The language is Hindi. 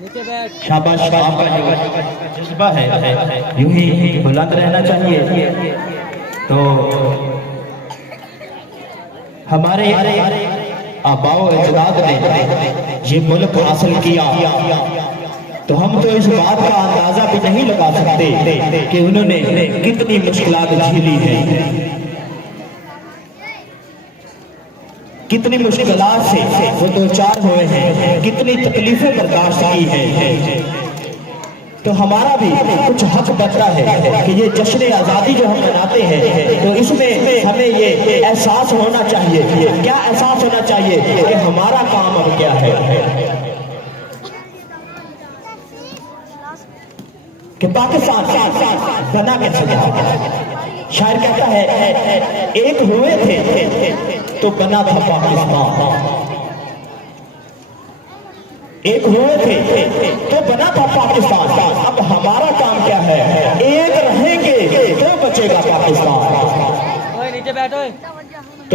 नीचे बैठ। शाबाश, आपका जो जज्बा है यूं ही बुलंद रहना चाहिए। तो हमारे आबाओ अजदाद ने ये मुल्क हासिल किया, तो हम तो इस बात का अंदाजा भी नहीं लगा सकते कि उन्होंने कितनी मुश्किलात झेली है, कितनी मुश्किलात से वो दो चार हुए हैं, कितनी तकलीफें बर्दाश्त की हैं। तो हमारा भी कुछ हक बनता है कि ये जश्न आज़ादी जो हम मनाते हैं, तो इसमें हमें ये एहसास होना चाहिए। क्या एहसास होना चाहिए कि हमारा काम अब क्या है, कि पाकिस्तान बना कैसे गया। शायर कहता है एक हुए थे तो बना था पाकिस्तान, एक हुए थे तो बना था पाकिस्तान। अब हमारा काम क्या है, एक रहेंगे तो बचेगा पाकिस्तान। ओए नीचे बैठो।